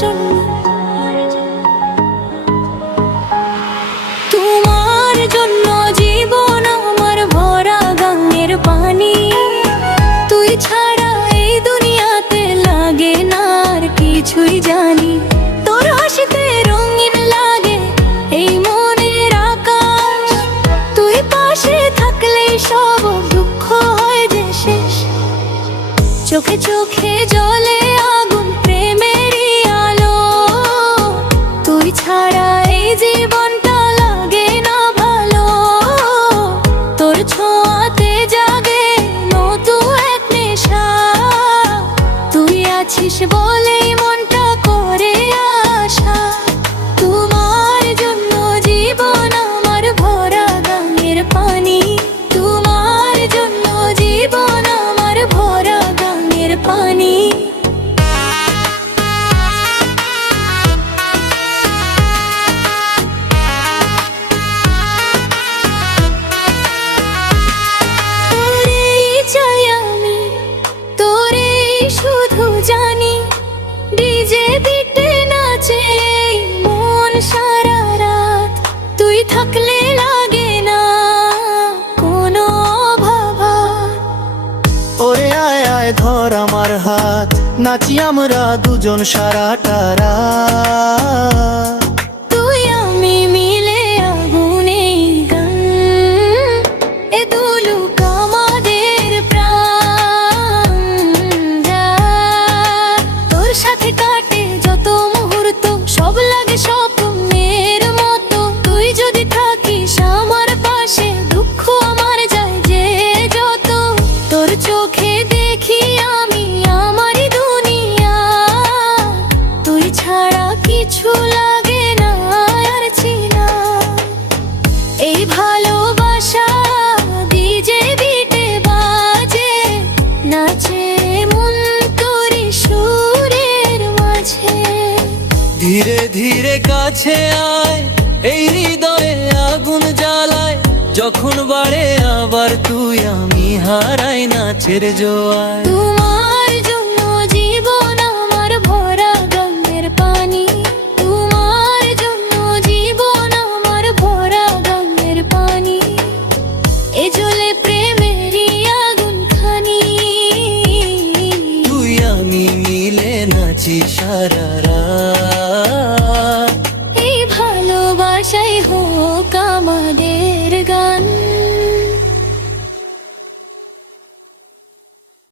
জন্য, তোমার জন্য জীবন আমার ভরা গাঙের পানি। তুই ছাড়া এই দুনিয়াতে লাগে না আর কিছুই জানি। তোর হাসিতে রঙিন লাগে এই মনের আকাশ। তুই পাশে থাকলেই সব দুঃখ হয় যে শেষ। চোখে চোখে জ্বলে আগুন প্রেমেরই আলো। তুই ছাড়া এই জীবনটা লাগে না ভালো। তোর ছোঁয়াতে জাগে নতুন এক নেশা। তুই আছিস বলেই মনটা করে আশা। তোমার জন্য জীবন আমার ভরা গাঙের পানি। তোমার জন্য জীবন আমার ভরা গাঙের পানি। তোরেই চাই আমি, তোরেই শুধু জানি। ডিজে বিটে নাচে এই মন সারা রাত। তুই থাকলে লাগে না কোনো অভাব। ওরে আয় আয় ধর আমার হাত, নাচি আমরা দুজন সারাটা রাত। তুই আমি মিলে আগুনে গান, এ দুলুক আমাদের প্রাণ। তোর সাথে কাটে যত মুহূর্ত, সব লাগে স্বপ্নের মতো। তুই যদি থাকিস আমার পাশে, দুঃখ আমার যায় যে যত। তোর চোখে দেখি আমি আমারই দুনিয়া। তুই ছাড়া কিছু লাগে না আর চিনা। এই ভালোবাসা ডিজে বিটে বাজে, নাচে মন তোরি সুরের মাঝে। ধীরে ধীরে কাছে আয়, এই হৃদয়ে আগুন জ্বালায়। যখন বাড়ে আবার তুই আমি হারাই নাচের জোয়ার। তোমার জন্য জীবন আমার ভরা গাঙের পানি। তোমার জন্য জীবন আমার ভরা গাঙের পানি। এ জ্বলে প্রেমেরই আগুন খানি। তুই আমি মিলে নাচি সারা রাত।